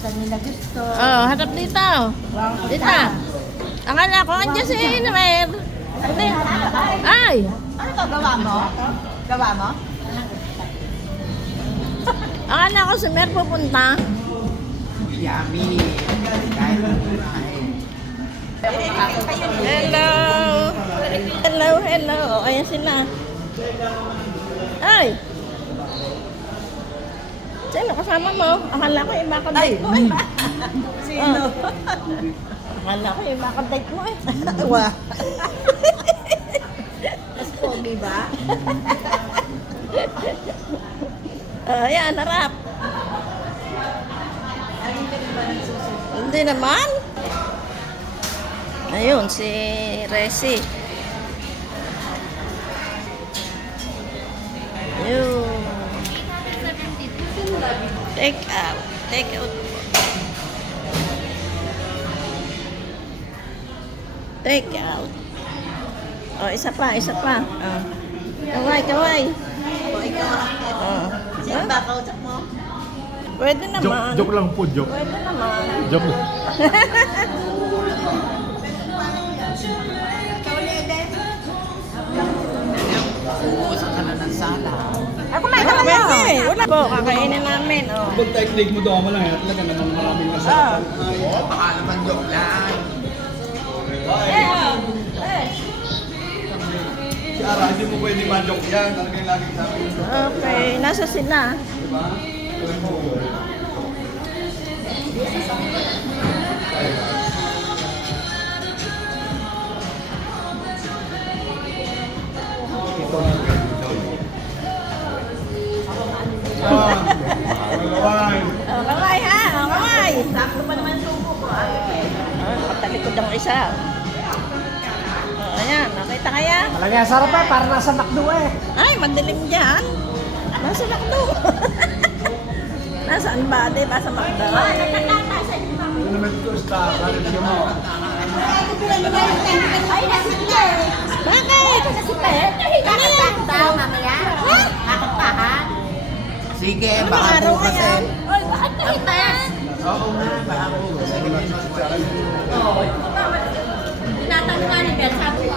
Saan nila gusto. Oh, harap dito. Dito. Akala ko andyan si Noel. Hindi. Ay! Ano to, gawa mo? Gawa mo? Akala ko si Mer pupunta. Yummy. Kahit kumain. Hello! Hello, hello. Ayan sila. Ay! Sino kasama mo? Akala ko iba ka date mo eh. Sino? Akala ko iba ka date mo eh. Wah. Mas pogi ba? Ayan, harap. Hindi naman. Ayun, si Resi. Ayun. Take out. Take out. Take out. Oh, isa pa, isa pa. Oh. Kaway, kaway. O, ikaw. Oh. Sino ba kausap mo? Pwede naman. Joke lang po, joke. Pwede naman. Joke lang. Ikaw na, Eden. Uusan ka na ng sala. Ako may ka Pwede. Wala po, kakainin namin. Oh. Pag technique mo daw mo lang, talaga naman maraming masarap. Baka naman joke lang. Si Ara, hindi mo pwede ma-joke yan. Talaga yung laging sabi mo. Okay, nasa sila. Diba? Oh, kaway ha, oh, kaway. Sakto pa naman sumo ko. Patalikod ang isa. Oh, ayan, nakita kaya? Talaga sarap eh, para nasa McDo eh. Ay, madilim dyan. Nasa McDo. Nasaan ba? Di ba sa McDo? Ito naman ito, star. Balik mo. Ay, nasa sila. Bakit? Nasa pet. Kakatahan ba, mamaya? Kakatahan. Sige, Ano baka araw bukas kaya? eh. Oy, bakit nahitas? Oo nga, baka bukas. Tinatanong nga ni Bel, sabi ko,